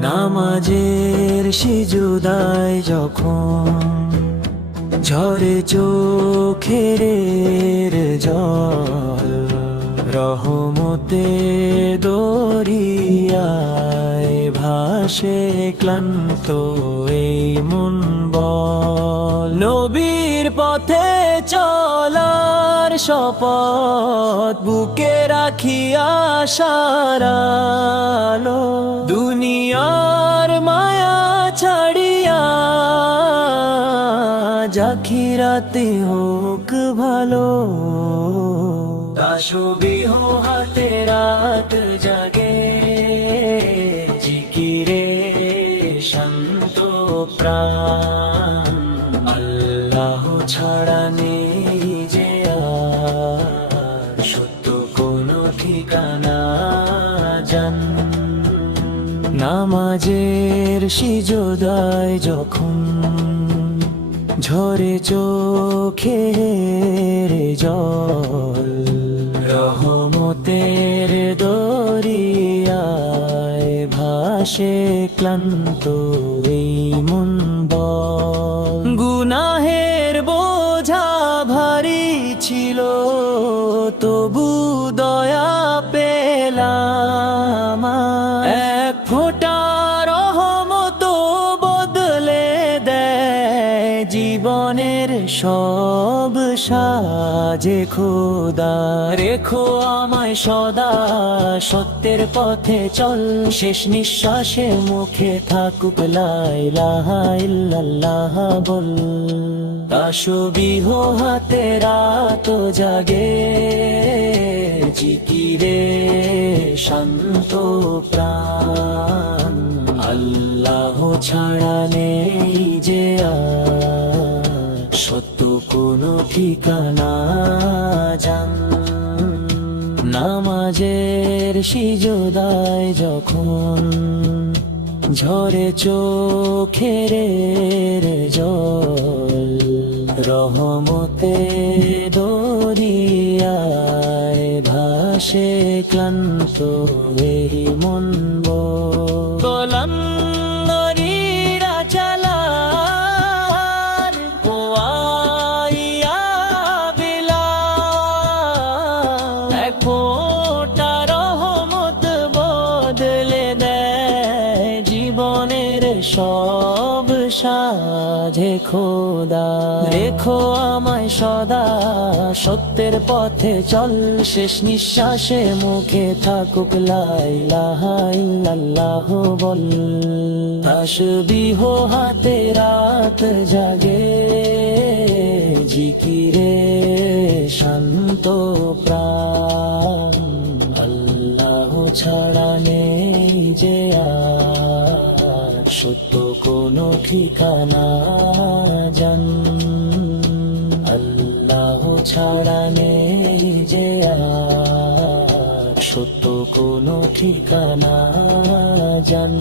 নামাজের সিজুদায় যখন ঝরে চোখের জল, রহমতে দরিয়ায় ভাসে ক্লান্ত এই মন বল। নবীর পথে চলার শপথ, বুকে রাখি আশারালো দুনিয়ার মায়া ছাড়িয়া জাখিরাতে হোক ভালো। দাসবিহ হাতে রাত জাগে, জিকিরে শান্ত প্রাণ। আল্লাহ ছাড়া নামাজের সিজদায় যখন ঝরে চোখের জল, রহমতের দরিয়ায় ভাসে ক্লান্ত এই মন গুনাহের বোঝা ভারী ছিল, তবু জীবনের সব সাজে খোদা। রেখো আমায় সদা, সত্যের পথে চল। শেষ নিঃশ্বাসে মুখে থাকুক লাইলাহা বল। তাসবিহ হাতে রাত জাগে, জিকিরে শান্ত প্রাণ। আল্লাহ ছাড়া নেই যে সত্য কোনো ঠিকানা জান নামাজের সিজদায় যখন ঝরে চোখের জল, রহমতে দরিয়ায় ভাসে ক্লান্ত এই মন ফোঁটা রহমত বদলে দেয় জীবনের সব সাজে খোদা। রেখো আমায় সদা, সত্যের পথে চল, শেষ নিঃশ্বাসে মুখে থাকুক লাইলাহা বল। তাসবিহ হাতে রাত জাগে, জিকিরে শান্ত প্রাণ। আল্লাহ ছাড়া নেই যে সত্য কোনো ঠিকানা জান। আল্লাহ ছাড়া নেই যে সত্য কোনো ঠিকানা জান।